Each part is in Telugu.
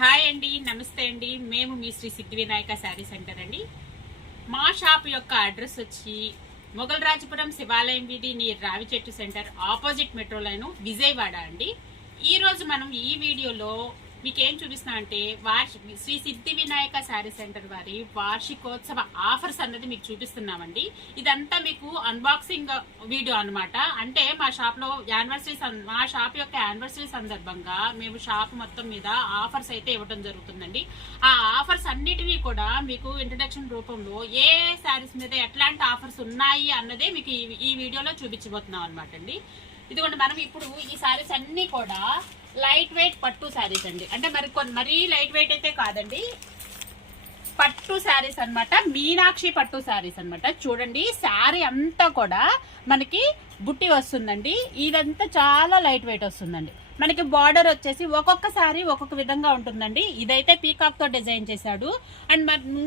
హాయ్ అండి, నమస్తే అండి. మేము మీ శ్రీ సిద్ధి వినాయక శారీ సెంటర్ అండి. మా షాప్ యొక్క అడ్రస్ వచ్చి మొగల్ రాజపురం శివాలయం వీధి నియర్ రావి చెట్టు centre opposite metro line Vijayawada అండి. ఈ రోజు మనం ఈ వీడియోలో మీకు ఏం చూపిస్తున్నా అంటే శ్రీ సిద్ధి వినాయక శారీ సెంటర్ వారి వార్షికోత్సవ ఆఫర్స్ అన్నది మీకు చూపిస్తున్నామండి. ఇదంతా మీకు అన్బాక్సింగ్ వీడియో అన్నమాట. అంటే మా షాప్ యొక్క యానివర్సరీ సందర్భంగా మేము షాప్ మొత్తం మీద ఆఫర్స్ అయితే ఇవ్వడం జరుగుతుందండి. ఆ ఆఫర్స్ అన్నిటినీ కూడా మీకు ఇంట్రడక్షన్ రూపంలో ఏ శారీస్ మీద ఎట్లాంటి ఆఫర్స్ ఉన్నాయి అన్నదే మీకు ఈ వీడియోలో చూపించబోతున్నాం అనమాట అండి. ఇదిగోండి, మనం ఇప్పుడు ఈ శారీస్ అన్ని కూడా లైట్ వెయిట్ పట్టు శారీస్ అండి. అంటే మరీ లైట్ వెయిట్ అయితే కాదండి, పట్టు శారీస్ అన్నమాట. మీనాక్షి పట్టు శారీస్ అన్నమాట. చూడండి, శారీ అంతా కూడా మనకి బుట్టి వస్తుందండి. ఇదంతా చాలా లైట్ వెయిట్ వస్తుందండి. మనకి బార్డర్ వచ్చేసి ఒక్కొక్క శారీ ఒక్కొక్క విధంగా ఉంటుందండి. ఇదైతే పీకాక్ తో డిజైన్ చేశాడు. అండ్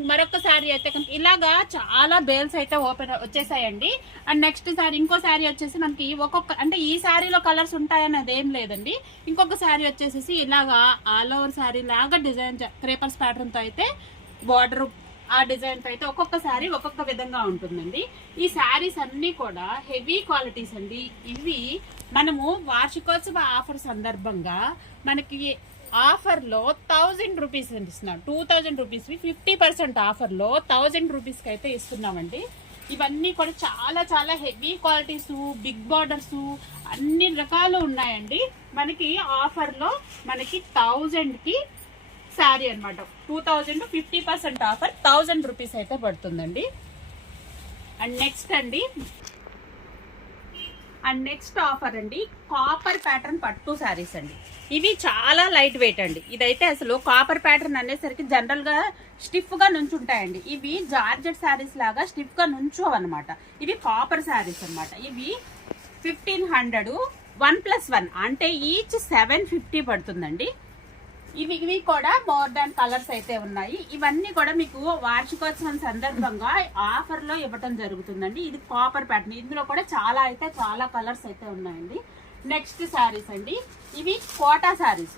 మరొక శారీ అయితే ఇలాగా చాలా బేల్స్ అయితే ఓపెన్ వచ్చేసాయండి. అండ్ నెక్స్ట్ శారీ, ఇంకో శారీ వచ్చేసి మనకి అంటే ఈ శారీలో కలర్స్ ఉంటాయని అదేం లేదండి. ఇంకొక శారీ వచ్చేసి ఇలాగా ఆల్ ఓవర్ శారీ లాగా డిజైన్ క్రేపర్స్ ప్యాటర్న్ తో అయితే బార్డర్ ఆ డిజైన్ తో అయితే ఒక్కొక్క శారీ ఒక్కొక్క విధంగా ఉంటుందండి. ఈ శారీస్ అన్ని కూడా హెవీ క్వాలిటీస్ అండి. ఇవి మనము వార్షికోత్సవ ఆఫర్ సందర్భంగా మనకి ఆఫర్ లో 1000 రూపీస్ ఇస్తున్నాం. 2000 రూపీస్ 50% ఆఫర్ లో 1000 రూపీస్ కి అయితే ఇస్తున్నామండి. ఇవన్నీ కూడా చాలా చాలా హెవీ క్వాలిటీస్, బిగ్ బార్డర్స్, అన్ని రకాలు ఉన్నాయండి. మనకి ఆఫర్ లో మనకి 1000 కి శారీ అనమాట. 2000 50% ఆఫర్ 1000 రూపీస్ అయితే పడుతుందండి. అండ్ నెక్స్ట్ ఆఫర్ అండి, కాపర్ ప్యాటర్న్ పట్టు శారీస్ అండి. ఇవి చాలా లైట్ వెయిట్ అండి. ఇదైతే అసలు కాపర్ ప్యాటర్న్ అనేసరికి జనరల్ గా స్టిఫ్ గా నుంచుంటాయండి. ఇవి జార్జెట్ శారీస్ లాగా స్టిఫ్ గా నుంచోవన్నమాట. ఇవి కాపర్ శారీస్ అనమాట. ఇవి 1500 1+1 అంటే ఈచ్ 750 పడుతుందండి. ఇవి కూడా మోర్ దాన్ కలర్స్ అయితే ఉన్నాయి. ఇవన్నీ కూడా మీకు వార్షికోత్సవం సందర్భంగా ఆఫర్ లో ఇవ్వటం జరుగుతుందండి. ఇది కాపర్ ప్యాటర్న్. ఇందులో కూడా చాలా కలర్స్ అయితే ఉన్నాయండి. నెక్స్ట్ శారీస్ అండి, ఇవి కోటా శారీస్.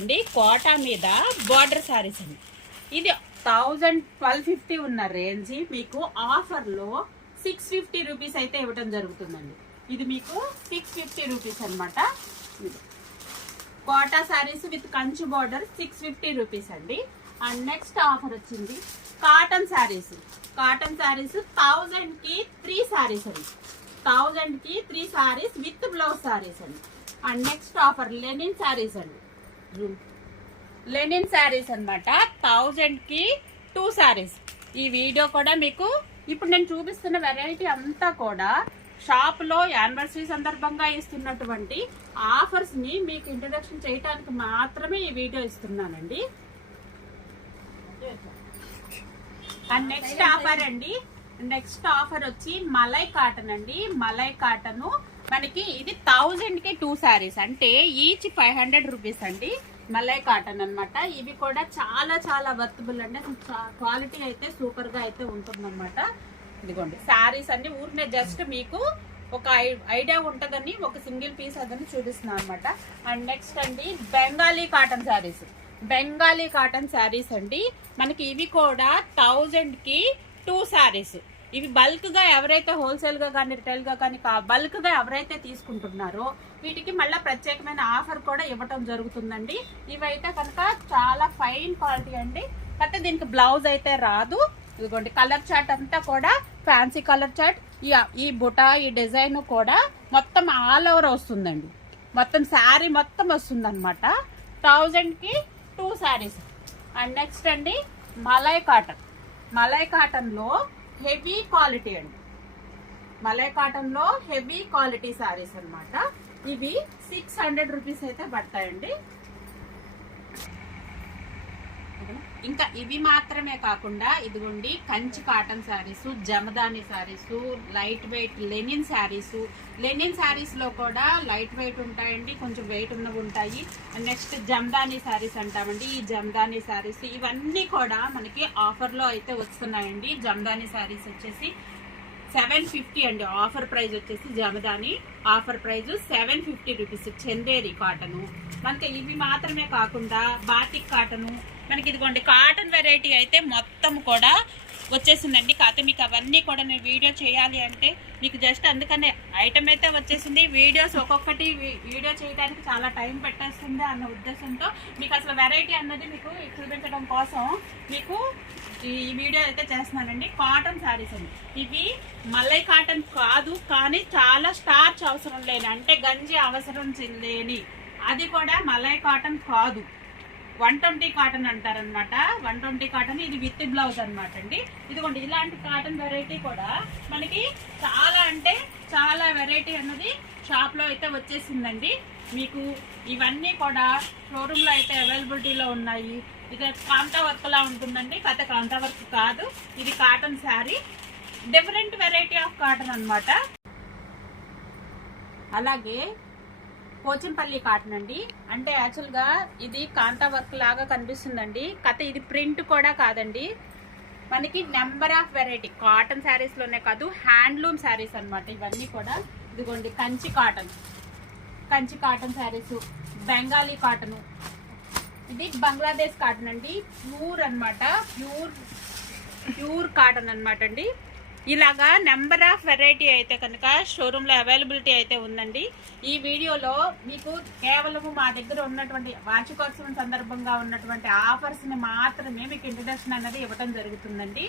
అండి. కోటా మీద బార్డర్ శారీస్ అండి. ఇది 1250 ఉన్న రేంజ్ మీకు ఆఫర్ లో 650 రూపీస్ అయితే ఇవ్వటం జరుగుతుందండి. ఇది మీకు 650 రూపీస్ అనమాట. Kota saris with Kanchi border 650 rupees అండి. అండ్ నెక్స్ట్ ఆఫర్ వచ్చింది కాటన్ శారీస్. 1000 కి 3 శారీస్ అండి. 1000 కి 3 శారీస్ విత్ బ్లౌజ్ శారీస్ అండి. And next offer linen saris అండి. లెనిన్ శారీస్ అనమాట. 1000 కి 2 శారీస్. ఈ వీడియో కూడా మీకు ఇప్పుడు నేను చూపిస్తున్న వెరైటీ అంతా కూడా షాప్ లో యానివర్సరీ సందర్భంగా ఇస్తున్నటువంటి ఆఫర్స్ ని మీకు ఇంట్రడక్షన్ చేయడానికి మాత్రమే ఈ వీడియో ఇస్తున్నానండి. అండ్ నెక్స్ట్ ఆఫర్ వచ్చి మలై కాటన్ అండి. మలై కాటన్ మనకి ఇది 1000 కి 2 శారీస్ అంటే ఈచ్ 500 రూపీస్ అండి. మలై కాటన్ అనమాట. ఇవి కూడా చాలా వర్తబుల్ అండి. క్వాలిటీ అయితే సూపర్ గా అయితే ఉంటుందన్నమాట. ఇదిగోండి, శారీస్ అన్ని ఊరినే జస్ట్ మీకు ఒక ఐడియా ఉంటుందని ఒక సింగిల్ పీస్ అదని చూపిస్తున్నాను అనమాట. అండ్ నెక్స్ట్ అండి బెంగాలీ కాటన్ శారీస్ అండి. మనకి ఇవి కూడా 1000 కి 2 శారీస్. ఇవి బల్క్ గా ఎవరైతే హోల్సేల్ గా కానీ రిటైల్ గా కానీ బల్క్ గా ఎవరైతే తీసుకుంటున్నారో వీటికి మళ్ళీ ప్రత్యేకమైన ఆఫర్ కూడా ఇవ్వటం జరుగుతుందండి. ఇవైతే కనుక చాలా ఫైన్ క్వాలిటీ అండి. కాకపోతే దీనికి బ్లౌజ్ అయితే రాదు. ఇదిగోండి, కలర్ చార్ట్ అంతా కూడా ఫ్యాన్సీ కలర్ చార్ట్. ఈ బుటా ఈ డిజైన్ కూడా మొత్తం ఆల్ ఓవర్ వస్తుందండి. మొత్తం శారీ మొత్తం వస్తుంది అనమాట. 1000 కి 2 శారీస్. అండ్ నెక్స్ట్ అండి మలై కాటన్ లో హెవీ క్వాలిటీ అండి. మలై కాటన్ లో హెవీ క్వాలిటీ శారీస్ అనమాట. ఇవి 600 రూపీస్ అయితే పడతాయండి. ఇంకా ఇవి మాత్రమే కాకుండా ఇదిగోండి Kanchi cotton sarees, Jamdani sarees, light weight linen sarees లో కూడా లైట్ వెయిట్ ఉంటాయండి, కొంచెం వెయిట్ ఉన్నవి ఉంటాయి. నెక్స్ట్ జమదాని శారీస్ అంటామండి. ఈ జమదాని శారీస్ ఇవన్నీ కూడా మనకి ఆఫర్ లో అయితే వస్తున్నాయండి. జమదాని శారీస్ వచ్చేసి 750 అండి. ఆఫర్ ప్రైస్ వచ్చేసి Jamdani offer price 750 rupees. Chanderi cotton మనకి ఇవి మాత్రమే కాకుండా బాతిక్ కాటను మనకి ఇదిగోండి కాటన్ వెరైటీ అయితే మొత్తం కూడా వచ్చేసిందండి. కాకపోతే మీకు అవన్నీ కూడా నేను వీడియో చేయాలి అంటే మీకు జస్ట్ అందుకనే ఐటమ్ అయితే వచ్చేసింది. వీడియోస్ ఒక్కొక్కటి వీడియో చేయడానికి చాలా టైం పెట్టేస్తుంది అన్న ఉద్దేశంతో మీకు అసలు వెరైటీ అన్నది మీకు చూపించడం కోసం మీకు ఈ వీడియో అయితే చేస్తున్నానండి. కాటన్ శారీస్ అండి. ఇవి మల్లై కాటన్ కాదు, కానీ చాలా స్టార్చ్ అవసరం లేని అంటే గంజి అవసరం లేని అది కూడా మల్లై కాటన్ కాదు, 120 కాటన్ అంటారనమాట. 120 కాటన్ ఇది విత్ బ్లౌజ్ అనమాట అండి. ఇదిగోండి ఇలాంటి కాటన్ వెరైటీ కూడా మనకి చాలా అంటే చాలా వెరైటీ అన్నది షాప్లో అయితే వచ్చేసిందండి. మీకు ఇవన్నీ కూడా షోరూంలో అయితే అవైలబిలిటీలో ఉన్నాయి. ఇది కాంతా వర్క్ లా ఉంటుందండి, కథ కాంతా వర్క్ కాదు, ఇది cotton sari, different variety of cotton అనమాట. అలాగే పోచంపల్లి కాటన్ అండి. అంటే యాక్చువల్గా ఇది కాంతా వర్క్ లాగా కనిపిస్తుందండి, కథ ఇది ప్రింట్ కూడా కాదండి. మనకి నెంబర్ ఆఫ్ వెరైటీ కాటన్ శారీస్లోనే కాదు, హ్యాండ్లూమ్ శారీస్ అనమాట ఇవన్నీ కూడా. ఇదిగోండి కంచి కాటన్ శారీస్, బెంగాలీ కాటను, ఇది బంగ్లాదేశ్ కాటన్ అండి. ప్యూర్ అనమాట, ప్యూర్ కాటన్ అనమాట అండి. ఇలాగా నెంబర్ ఆఫ్ వెరైటీ అయితే కనుక షోరూంలో అవైలబిలిటీ అయితే ఉందండి. ఈ వీడియోలో మీకు కేవలము మా దగ్గర ఉన్నటువంటి వార్షికోత్సవం సందర్భంగా ఉన్నటువంటి ఆఫర్స్ని మాత్రమే మీకు ఇంట్రడక్షన్ అనేది ఇవ్వడం జరుగుతుందండి.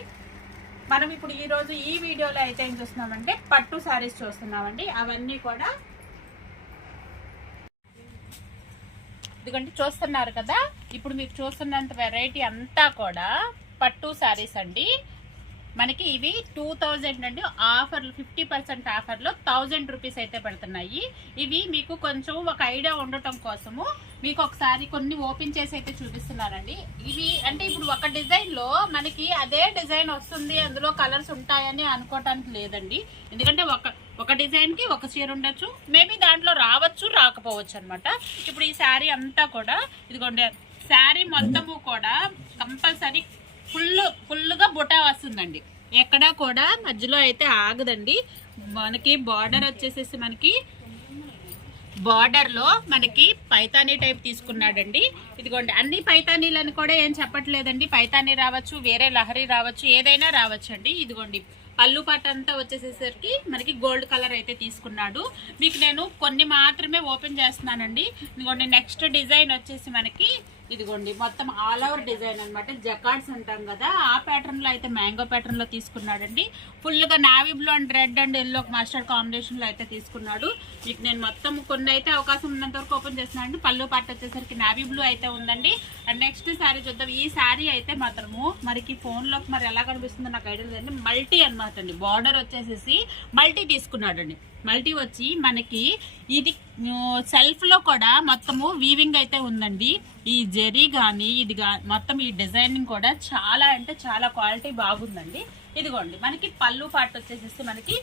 మనం ఇప్పుడు ఈరోజు ఈ వీడియోలో అయితే ఏం చూస్తున్నామంటే పట్టు శారీస్ చూస్తున్నామండి. అవన్నీ కూడా ఇదిగోండి చూస్తున్నారు కదా, ఇప్పుడు మీరు చూస్తున్నంత వెరైటీ అంతా కూడా పట్టు శారీస్ అండి. మనకి ఇవి 2000 అండి. ఆఫర్లు 50% ఆఫర్లో 1000 రూపీస్ అయితే పడుతున్నాయి. ఇవి మీకు కొంచెం ఒక ఐడియా ఉండటం కోసము మీకు ఒకసారి కొన్ని ఓపెన్ చేసి అయితే చూపిస్తున్నానండి. ఇవి అంటే ఇప్పుడు ఒక డిజైన్లో మనకి అదే డిజైన్ వస్తుంది, అందులో కలర్స్ ఉంటాయని అనుకోవటానికి లేదండి. ఎందుకంటే ఒక డిజైన్కి ఒక చీర ఉండొచ్చు, మేబీ దాంట్లో రావచ్చు రాకపోవచ్చు అనమాట. ఇప్పుడు ఈ శారీ అంతా కూడా ఇదిగోండి, శారీ మొత్తము కూడా కంపల్సరీ ఫుల్గా బుటా వస్తుందండి, ఎక్కడా కూడా మధ్యలో అయితే ఆగదండి. మనకి బార్డర్ వచ్చేసేసి మనకి బార్డర్లో మనకి పైతానీ టైప్ తీసుకున్నాడండి. ఇదిగోండి అన్ని పైతానీలని కూడా ఏం చెప్పట్లేదండి, పైతానీ రావచ్చు, వేరే లహరి రావచ్చు, ఏదైనా రావచ్చు అండి. ఇదిగోండి పళ్ళు పాట అంతా వచ్చేసేసరికి మనకి గోల్డ్ కలర్ అయితే తీసుకున్నాడు. మీకు నేను కొన్ని మాత్రమే ఓపెన్ చేస్తున్నానండి. ఇదిగోండి నెక్స్ట్ డిజైన్ వచ్చేసి మనకి ఇదిగోండి మొత్తం ఆల్ ఓవర్ డిజైన్ అనమాట, జకార్డ్స్ అంటాం కదా, ఆ ప్యాటర్న్ లో అయితే మ్యాంగో ప్యాటర్న్ లో తీసుకున్నాడండి. ఫుల్ గా navy blue and red and yellow mustard combination లో అయితే తీసుకున్నాడు. మీకు నేను మొత్తం కొన్ని అయితే అవకాశం ఉన్నంత వరకు ఓపెన్ చేస్తున్నాను. పళ్ళు పాట వచ్చేసరికి నావీ బ్లూ అయితే ఉందండి. అండ్ నెక్స్ట్ శారీ చూద్దాం. ఈ శారీ అయితే మాత్రము మనకి ఫోన్ లోకి మరి ఎలా కనిపిస్తుందో నాకు ఐడియా లేదండి, మల్టీ అనమాట అండి. బార్డర్ వచ్చేసేసి మల్టీ తీసుకున్నాడండి. మల్టీ వచ్చి మనకి ఇది సెల్ఫ్ లో కూడా మొత్తము వీవింగ్ అయితే ఉందండి. ఈ జెరీ కానీ ఇది మొత్తం ఈ డిజైనింగ్ కూడా చాలా అంటే చాలా క్వాలిటీ బాగుందండి. ఇదిగోండి మనకి పళ్ళు పార్ట్ వచ్చేసేసి మనకి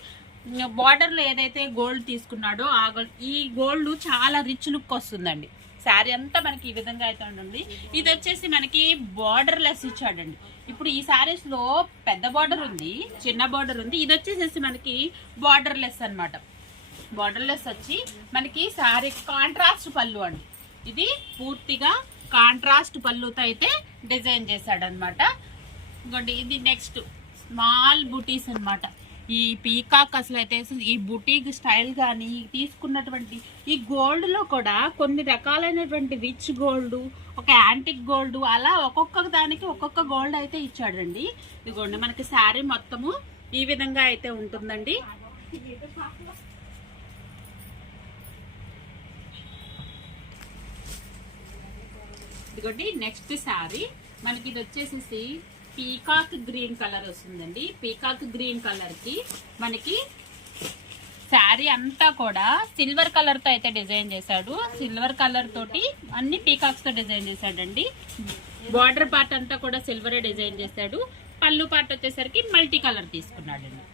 బార్డర్ లో ఏదైతే గోల్డ్ తీసుకున్నాడో ఆ గోల్డ్, ఈ గోల్డ్ చాలా రిచ్ లుక్ వస్తుందండి. శారీ అంతా మనకి ఈ విధంగా అయితే ఉంటుంది. ఇది వచ్చేసి మనకి బార్డర్ లెస్ ఇచ్చాడండి. ఇప్పుడు ఈ శారీస్ లో పెద్ద బార్డర్ ఉంది, చిన్న బార్డర్ ఉంది. ఇది వచ్చేసేసి మనకి బార్డర్ లెస్ అనమాట. బార్డర్ లెస్ వచ్చి మనకి శారీ కాంట్రాస్ట్ పళ్ళు అండి. ఇది పూర్తిగా కాంట్రాస్ట్ పళ్ళుతో అయితే డిజైన్ చేశాడనమాట. ఇంకోటి ఇది నెక్స్ట్ స్మాల్ బుటీస్ అనమాట. ఈ పీకాక్ అసలు అయితే ఈ బుటీక్ స్టైల్ కానీ తీసుకున్నటువంటి ఈ గోల్డ్ లో కూడా కొన్ని రకాలైనటువంటి రిచ్ గోల్డ్, ఒక యాంటిక్ గోల్డ్, అలా ఒక్కొక్క దానికి ఒక్కొక్క గోల్డ్ అయితే ఇచ్చాడండి. ఇదిగోండి మనకి శారీ మొత్తము ఈ విధంగా అయితే ఉంటుందండి. ఇదిగోండి నెక్స్ట్ శారీ మనకి ఇది వచ్చేసేసి పీకాక్ గ్రీన్ కలర్ వస్తుందండి. పీకాక్ గ్రీన్ కలర్ కి మనకి శారీ అంతా కూడా సిల్వర్ కలర్ తో అయితే డిజైన్ చేశాడు. సిల్వర్ కలర్ తోటి అన్ని పీకాక్స్ తో డిజైన్ చేశాడండి. బార్డర్ పార్ట్ అంతా కూడా సిల్వర్ డిజైన్ చేశాడు. పళ్ళు పార్ట్ వచ్చేసరికి మల్టీ కలర్ తీసుకున్నాడండి.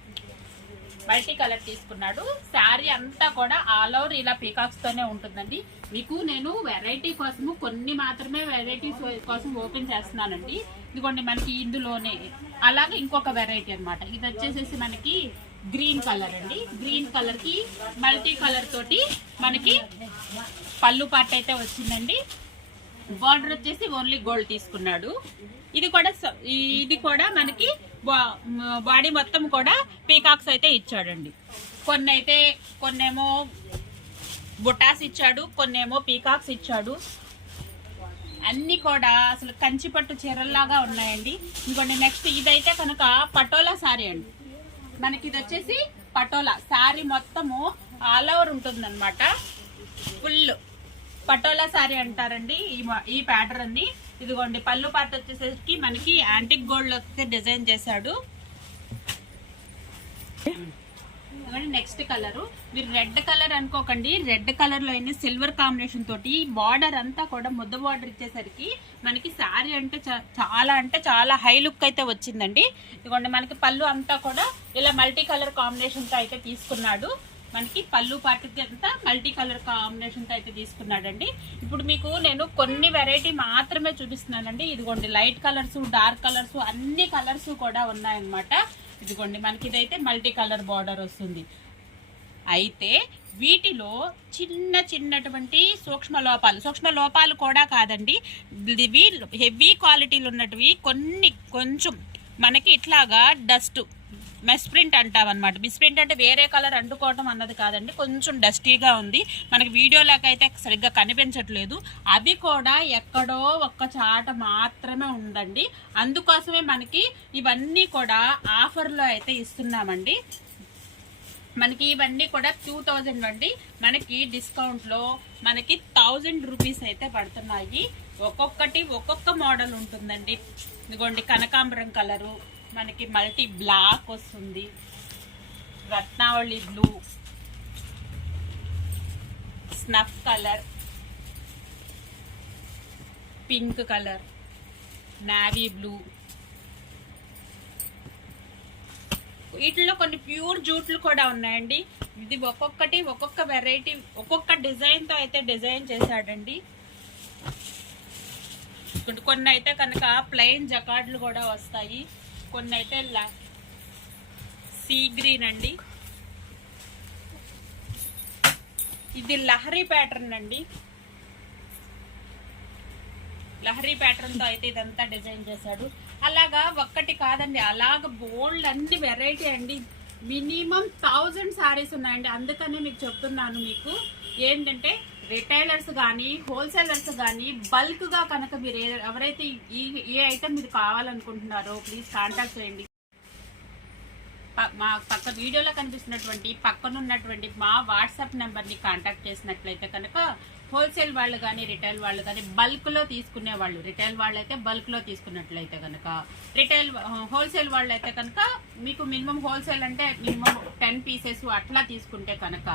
మల్టీ కలర్ తీసుకున్నాడు. శారీ అంతా కూడా ఆల్ ఓవర్ ఇలా పీకాక్స్ తోనే ఉంటుందండి. మీకు నేను వెరైటీ కోసము కొన్ని మాత్రమే వెరైటీస్ కోసం ఓపెన్ చేస్తున్నానండి. ఇదిగోండి మనకి ఇందులోనే అలాగే ఇంకొక వెరైటీ అనమాట. ఇది వచ్చేసేసి మనకి గ్రీన్ కలర్ అండి. గ్రీన్ కలర్ కి మల్టీ కలర్ తోటి మనకి పళ్ళు పార్ట్ అయితే వచ్చిందండి. బార్డర్ వచ్చేసి ఓన్లీ గోల్డ్ తీసుకున్నాడు. ఇది కూడా మనకి బాడీ మొత్తం కూడా పీకాక్స్ అయితే ఇచ్చాడండి. కొన్నేమో బుటాస్ ఇచ్చాడు, కొన్నేమో పీకాక్స్ ఇచ్చాడు. అన్ని కూడా అసలు కంచిపట్టు చీరల్లాగా ఉన్నాయండి. ఇంకోండి నెక్స్ట్ ఇదైతే కనుక పటోలా శారీ అండి. మనకి ఇది వచ్చేసి పటోలా శారీ మొత్తము ఆల్ ఓవర్ ఉంటుంది అనమాట. ఫుల్ పటోలా శారీ అంటారండి ఈ ప్యాటర్న్ ని. ఇదిగోండి పళ్ళు పార్ట్ వచ్చేసరికి మనకి యాంటిక్ గోల్డ్ అయితే డిజైన్ చేశాడు. నెక్స్ట్ కలర్ మీరు రెడ్ కలర్ అనుకోకండి, రెడ్ కలర్ లో అయినా సిల్వర్ కాంబినేషన్ తోటి బార్డర్ అంతా కూడా ముద్ద బార్డర్ ఇచ్చేసరికి మనకి శారీ అంటే చాలా హై లుక్ అయితే వచ్చిందండి. ఇదిగోండి మనకి పళ్ళు అంతా కూడా ఇలా మల్టీ కలర్ కాంబినేషన్ తో అయితే తీసుకున్నాడు. మనకి పళ్ళు పార్ట్కి అంతా మల్టీ కలర్ కాంబినేషన్ తో అయితే తీసుకున్నాడండి. ఇప్పుడు మీకు నేను కొన్ని వెరైటీ మాత్రమే చూపిస్తున్నానండి. ఇదిగోండి లైట్ కలర్స్, డార్క్ కలర్స్, అన్ని కలర్స్ కూడా ఉన్నాయన్నమాట. ఇదిగోండి మనకి ఇదైతే మల్టీ కలర్ బార్డర్ వస్తుంది. అయితే వీటిలో చిన్నటువంటి సూక్ష్మ లోపాలు కూడా కాదండి. ఇవి హెవీ క్వాలిటీలు ఉన్నటివి. కొంచెం మనకి ఇట్లాగా డస్ట్ మిస్ప్రింట్ అంటామన్నమాట. మిస్ప్రింట్ అంటే వేరే కలర్ అంటుకోవటం అన్నది కాదండి, కొంచెం డస్టీగా ఉంది. మనకి వీడియోలోకి అయితే సరిగ్గా కనిపించట్లేదు. అది కూడా ఎక్కడో ఒక్క చాట మాత్రమే ఉందండి. అందుకోసమే మనకి ఇవన్నీ కూడా ఆఫర్లో అయితే ఇస్తున్నామండి. మనకి ఇవన్నీ కూడా 2000 అండి. మనకి డిస్కౌంట్లో మనకి 1000 రూపీస్ అయితే పడుతున్నాయి. ఒక్కొక్క మోడల్ ఉంటుందండి. ఇదిగోండి కనకాంబరం కలరు, మనకి మల్టీ బ్లాక్ వస్తుంది, Ratnavali blue, snuff colour, pink colour, navy blue. వీటిలో కొన్ని ప్యూర్ జూట్లు కూడా ఉన్నాయండి. ఇది ఒక్కొక్క వెరైటీ ఒక్కొక్క డిజైన్ తో అయితే డిజైన్ చేశాడండి. కొన్ని అయితే కనుక ప్లెయిన్ జకార్డ్లు కూడా వస్తాయి. కొన్ని అయితే సీ గ్రీన్ అండి. ఇది లహరీ ప్యాటర్న్ అండి. లహరీ ప్యాటర్న్ తో అయితే ఇదంతా డిజైన్ చేశాడు. అలాగా ఒక్కటి కాదండి, అలాగ బోల్డ్ అన్ని వెరైటీ అండి. మినిమం 1000 శారీస్ ఉన్నాయండి. అందుకనే మీకు చెప్తున్నాను. మీకు ఏంటంటే రిటైలర్స్ కానీ హోల్సేలర్స్ కానీ బల్క్ గా కనుక మీరు ఎవరైతే ఈ ఐటమ్ మీరు కావాలనుకుంటున్నారో ప్లీజ్ కాంటాక్ట్ చేయండి. మా పక్క వీడియోలో కనిపిస్తున్నటువంటి పక్కనున్నటువంటి మా వాట్సాప్ నెంబర్ని కాంటాక్ట్ చేసినట్లయితే కనుక హోల్సేల్ వాళ్ళు కానీ రిటైల్ వాళ్ళు కానీ బల్క్లో తీసుకునే వాళ్ళు, రిటైల్ వాళ్ళు అయితే బల్క్లో తీసుకున్నట్లయితే కనుక, హోల్సేల్ వాళ్ళు అయితే కనుక మీకు మినిమం హోల్సేల్ అంటే మినిమం 10 పీసెస్ అట్లా తీసుకుంటే కనుక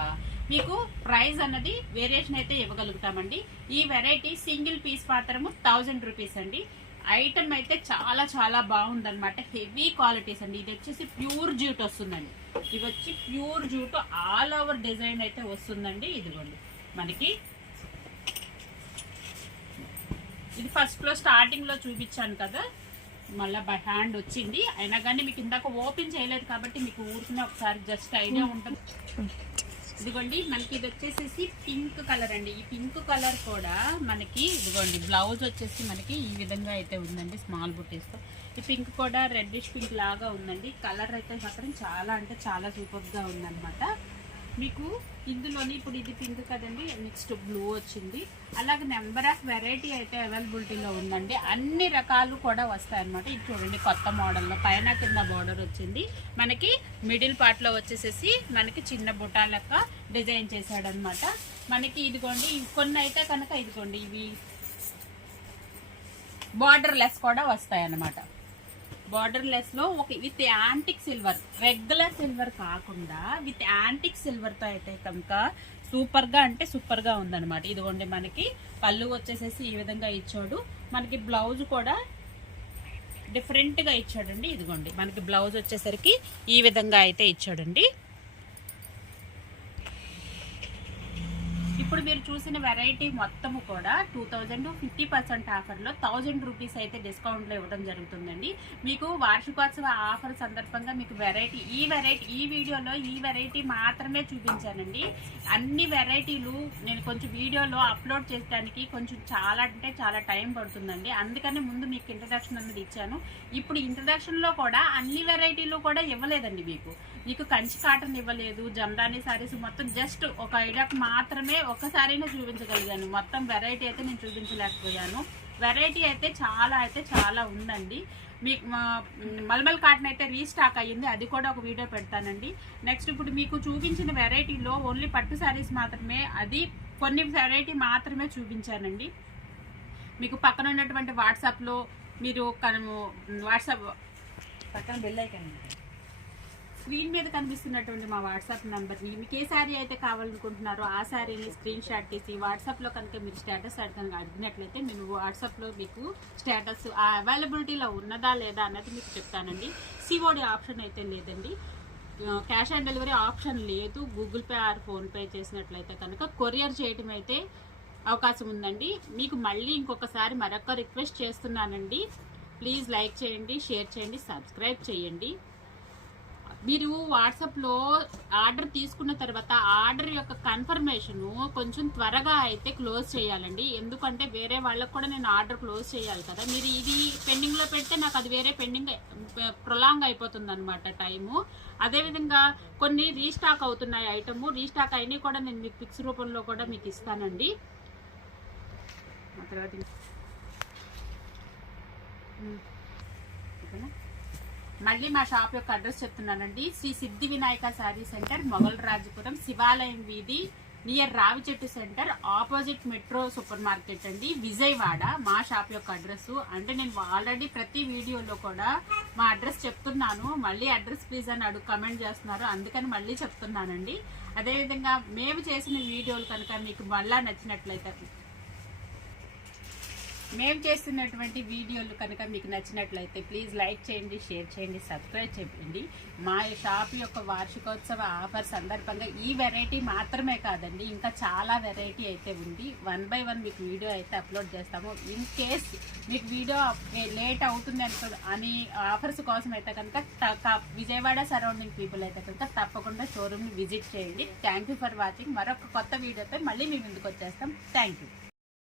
మీకు ప్రైస్ అన్నది వేరియేషన్ అయితే ఇవ్వగలుగుతామండి. ఈ వెరైటీ సింగిల్ పీస్ మాత్రము 1000 రూపీస్ అండి. ఐటమ్ అయితే చాలా బాగుందన్నమాట. హెవీ క్వాలిటీస్ అండి. ఇది వచ్చేసి ప్యూర్ జూట్ వస్తుందండి. ఇది వచ్చి pure jute all over design అయితే వస్తుందండి. ఇదిగోండి మనకి ఇది ఫస్ట్ లో స్టార్టింగ్ లో చూపించాను కదా, మళ్ళీ బై హ్యాండ్ వచ్చింది. అయినా కానీ మీకు ఇందాక ఓపెన్ చేయలేదు కాబట్టి మీకు ఊరికినే ఒకసారి జస్ట్ ఐడియా ఉంటుంది. ఇదిగోండి మనకి ఇది వచ్చేసేసి పింక్ కలర్ అండి. ఈ పింక్ కలర్ కూడా మనకి ఇదిగోండి బ్లౌజ్ వచ్చేసి మనకి ఈ విధంగా అయితే ఉందండి, స్మాల్ బుటీస్తో. ఈ పింక్ కూడా రెడ్డిష్ పింక్ లాగా ఉందండి. కలర్ అయితే మాత్రం చాలా అంటే చాలా సూపర్గా ఉందన్నమాట. మీకు ఇందులోని ఇప్పుడు ఇది పింక్ కదండి, నెక్స్ట్ బ్లూ వచ్చింది. అలాగే నెంబర్ ఆఫ్ వెరైటీ అయితే అవైలబిలిటీలో ఉందండి. అన్ని రకాలు కూడా వస్తాయన్నమాట. ఇది చూడండి కొత్త మోడల్లో పైన కింద బోర్డర్ వచ్చింది. మనకి మిడిల్ పార్ట్లో వచ్చేసేసి మనకి చిన్న బుటా లెక్క డిజైన్ చేశాడనమాట. మనకి ఇదిగోండి కొన్ని అయితే కనుక ఇదిగోండి ఇవి బార్డర్ లెస్ కూడా వస్తాయన్నమాట. బార్డర్ లెస్ లో with antique silver, regular silver కాకుండా విత్ యాంటిక్ సిల్వర్ తో అయితే కనుక సూపర్ గా అంటే సూపర్ గా ఉందన్నమాట. ఇదిగోండి మనకి పళ్ళు వచ్చేసేసి ఈ విధంగా ఇచ్చాడు. మనకి బ్లౌజ్ కూడా డిఫరెంట్ గా ఇచ్చాడండి. ఇదిగోండి మనకి బ్లౌజ్ వచ్చేసరికి ఈ విధంగా అయితే ఇచ్చాడండి. ఇప్పుడు మీరు చూసిన వెరైటీ మొత్తము కూడా 2000 50% ఆఫర్లో 1000 రూపీస్ అయితే డిస్కౌంట్లో ఇవ్వడం జరుగుతుందండి. మీకు వార్షికోత్సవ ఆఫర్ సందర్భంగా మీకు ఈ వీడియోలో ఈ వెరైటీ మాత్రమే చూపించానండి. అన్ని వెరైటీలు నేను కొంచెం వీడియోలో అప్లోడ్ చేయడానికి కొంచెం చాలా అంటే చాలా టైం పడుతుందండి. అందుకని ముందు మీకు ఇంట్రడక్షన్ అనేది ఇచ్చాను. ఇప్పుడు ఇంట్రడక్షన్లో కూడా అన్ని వెరైటీలు కూడా ఇవ్వలేదండి. మీకు కంచి కాటన్ ఇవ్వలేదు, జమ్దాని సారీస్ మొత్తం జస్ట్ ఒక ఐడియాకు మాత్రమే ఒక్కసారైనా చూపించగలిగాను. మొత్తం వెరైటీ అయితే నేను చూపించలేకపోయాను. వెరైటీ అయితే చాలా ఉందండి. మీకు మల్మల్ కాటన్ అయితే రీస్టాక్ అయ్యింది, అది కూడా ఒక వీడియో పెడతానండి. నెక్స్ట్ ఇప్పుడు మీకు చూపించిన వెరైటీలో ఓన్లీ పట్టు శారీస్ మాత్రమే, అది కొన్ని వెరైటీ మాత్రమే చూపించానండి. మీకు పక్కన ఉన్నటువంటి వాట్సాప్లో మీరు వాట్సాప్ పక్కన బెల్ ఐకాన్ స్క్రీన్ మీద కనిపిస్తున్నటువంటి మా వాట్సాప్ నెంబర్ని మీకు ఏ శారీ అయితే కావాలనుకుంటున్నారో ఆ శారీని స్క్రీన్ షాట్ తీసి వాట్సాప్లో కనుక మీరు స్టేటస్ కనుక అడిగినట్లయితే మేము వాట్సాప్లో మీకు స్టేటస్ అవైలబిలిటీలో ఉన్నదా లేదా అన్నది మీకు చెప్తానండి. సిఓడి ఆప్షన్ అయితే లేదండి, క్యాష్ ఆన్ డెలివరీ ఆప్షన్ లేదు. గూగుల్ పే ఆర్ ఫోన్పే చేసినట్లయితే కనుక కొరియర్ చేయటం అయితే అవకాశం ఉందండి. మీకు మళ్ళీ ఇంకొకసారి మరొక రిక్వెస్ట్ చేస్తున్నానండి, ప్లీజ్ లైక్ చేయండి, షేర్ చేయండి, సబ్స్క్రైబ్ చేయండి. మీరు వాట్సాప్లో ఆర్డర్ తీసుకున్న తర్వాత ఆర్డర్ యొక్క కన్ఫర్మేషను కొంచెం త్వరగా అయితే క్లోజ్ చేయాలండి. ఎందుకంటే వేరే వాళ్ళకు కూడా నేను ఆర్డర్ క్లోజ్ చేయాలి కదా. మీరు ఇది పెండింగ్లో పెడితే నాకు అది వేరే పెండింగ్ ప్రొలాంగ్ అయిపోతుంది అనమాట టైము. అదేవిధంగా కొన్ని రీస్టాక్ అవుతున్నాయి ఐటము, రీస్టాక్ అయినవి కూడా నేను మీకు పిక్స్ రూపంలో కూడా మీకు ఇస్తానండి. తర్వాత మళ్ళీ మా షాప్ యొక్క అడ్రస్ చెప్తున్నానండి. శ్రీ సిద్ధి వినాయక శారీ సెంటర్, మొగల్ రాజపురం, శివాలయం వీధి, నియర్ రావి చెట్టు centre, opposite metro super market అండి, విజయవాడ. మా షాప్ యొక్క అడ్రస్ అంటే నేను ఆల్రెడీ ప్రతి వీడియోలో కూడా మా అడ్రస్ చెప్తున్నాను, మళ్ళీ అడ్రస్ ప్లీజ్ అని కమెంట్ చేస్తున్నారు, అందుకని మళ్ళీ చెప్తున్నానండి. అదేవిధంగా మేము చేసిన వీడియోలు కనుక మీకు మళ్ళా నచ్చినట్లయితే, మేము చేస్తున్నటువంటి వీడియోలు కనుక మీకు నచ్చినట్లయితే ప్లీజ్ లైక్ చేయండి, షేర్ చేయండి, సబ్స్క్రైబ్ చేయండి. మా షాప్ యొక్క వార్షికోత్సవ ఆఫర్ సందర్భంగా ఈ వెరైటీ మాత్రమే కాదండి, ఇంకా చాలా వెరైటీ అయితే ఉంది. 1 by 1 మీకు వీడియో అయితే అప్లోడ్ చేస్తాము. ఇన్ కేస్ మీకు వీడియో లేట్ అవుతుంది అని ఆఫర్స్ కోసం అయితే కనుక విజయవాడ సరౌండింగ్ పీపుల్ అయితే కనుక తప్పకుండా షోరూమ్ని విజిట్ చేయండి. Thank you for watching. మరొక కొత్త వీడియోతో మళ్ళీ మీ ముందుకు వచ్చేస్తాం. Thank you.